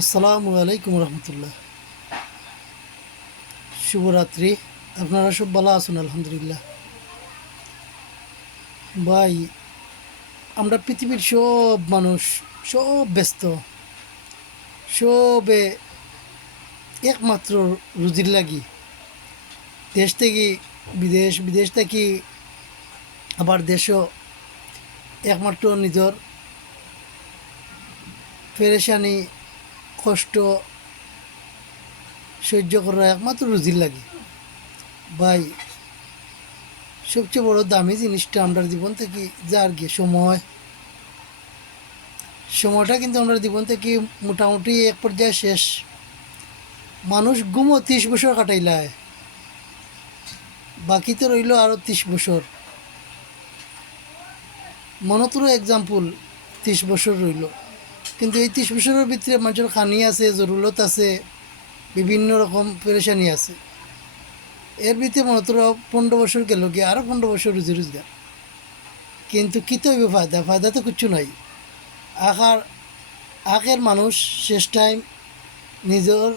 আসসালামু আলাইকুম রহমতুল্লাহ। শুভরাত্রি। আপনারা সব ভালো আছেন? আলহামদুলিল্লাহ। ভাই, আমরা পৃথিবীর সব মানুষ সব ব্যস্ত, সবে একমাত্র রুজির লাগি দেশ থেকে বিদেশ, বিদেশ থেকে আবার দেশও একমাত্র নিজের পেরেশানি কষ্ট সহ্য করা একমাত্র রুজির লাগি। ভাই, সবচেয়ে বড় দামি জিনিসটা আমরা জীবন থেকে যার গিয়ে সময়টা কিন্তু আমরা জীবন থেকে মোটামুটি এক পর্যায়ে শেষ। মানুষ ঘুমো 30 বছর কাটাইলায়, বাকি তো রইল আরও 30 বছর। মনতরও এক্সাম্পল, 30 বছর রইল, কিন্তু এই 30 বছরের ভিতরে মানুষের খানি আছে, জরুরত আছে, বিভিন্ন রকম পেরেশানি আছে। এর ভিতরে মনতর 15 বছর গেল গিয়ে, আরও 15 বছর রুজি রোজগার, কিন্তু কী তো হইব? ফায়দা ফায়দা তো কিচ্ছু নাই। আখার আগের মানুষ শেষ টাইম নিজের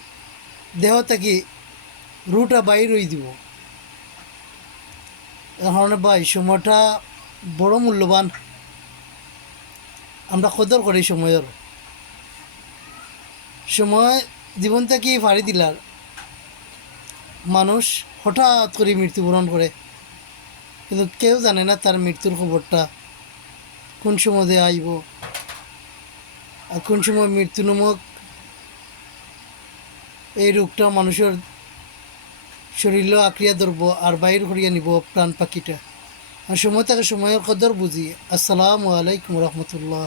দেহ থেকে রুটা বাইর হয়ে দিব। এখন ভাই, সময়টা বড় মূল্যবান। আমরা কদর করি সময়ের। সময় জীবন থেকে ফাড়ি দিলার মানুষ হঠাৎ করে মৃত্যুবরণ করে, কিন্তু কেউ জানে না তার মৃত্যুর খবরটা কোন সময় দিয়ে আইব, আর কোন সময় মৃত্যু নামক এই রোগটা মানুষের শরীরও আঁকড়িয়া ধরব আর বাইর করিয়া নিব প্রাণ পাখিটা। আর সময় থেকে সময়ের কদর বুঝি। আসসালামু আলাইকুম রহমতুল্লাহ।